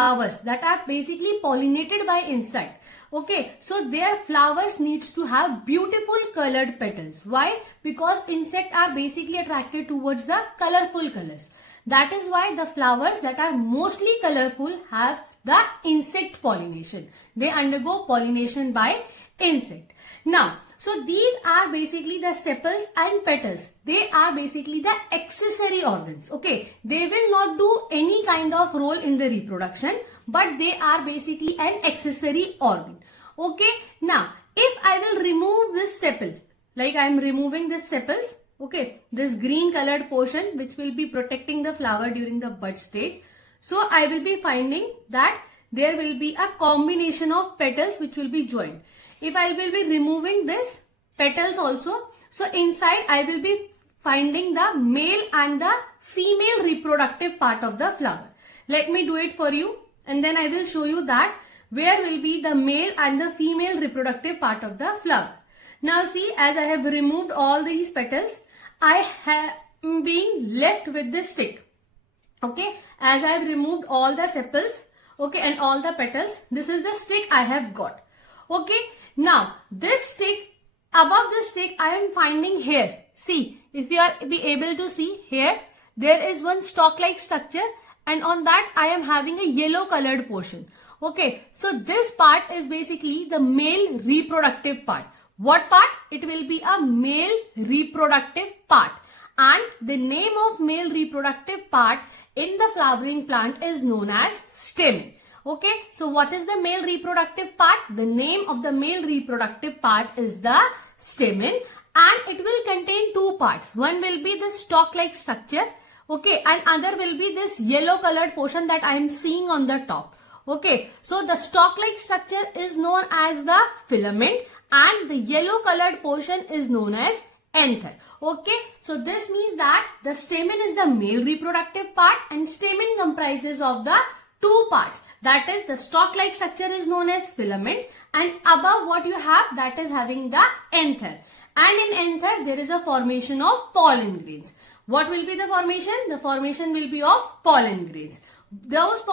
flowers that are basically pollinated by insect. Okay, so their flowers needs to have beautiful colored petals. Why? Because insects are basically attracted towards the colorful colors. That is why the flowers that are mostly colorful have the insect pollination. They undergo pollination by insect. Now, so these are basically the sepals and petals. They are basically the accessory organs. Okay, they will not do any kind of role in the reproduction, but they are basically an accessory organ. Okay, now if I will remove this sepal, like I am removing this sepals, okay, this green colored portion which will be protecting the flower during the bud stage. So I will be finding that there will be a combination of petals which will be joined. If I will be removing this petals also, so inside I will be finding the male and the female reproductive part of the flower. Let me do it for you and then I will show you that where will be the male and the female reproductive part of the flower. Now see, as I have removed all these petals, I am being left with this stick. Okay, as I have removed all the sepals, okay, and all the petals, this is the stick I have got. Okay, now this stick, above this stick I am finding here. See, if you are be able to see here, there is one stalk-like structure and on that I am having a yellow colored portion. Okay, so this part is basically the male reproductive part. What part? It will be a male reproductive part. And the name of male reproductive part in the flowering plant is known as stamen. Okay, so what is the male reproductive part? The name of the male reproductive part is the stamen and it will contain two parts. One will be the stalk-like structure, okay, and other will be this yellow colored portion that I am seeing on the top. Okay, so the stalk-like structure is known as the filament and the yellow colored portion is known as anther. Okay, so this means that the stamen is the male reproductive part and stamen comprises of the two parts. That is, the stalk-like structure is known as filament and above what you have, that is having the anther. And in anther there is a formation of pollen grains. What will be the formation? The formation will be of pollen grains. Those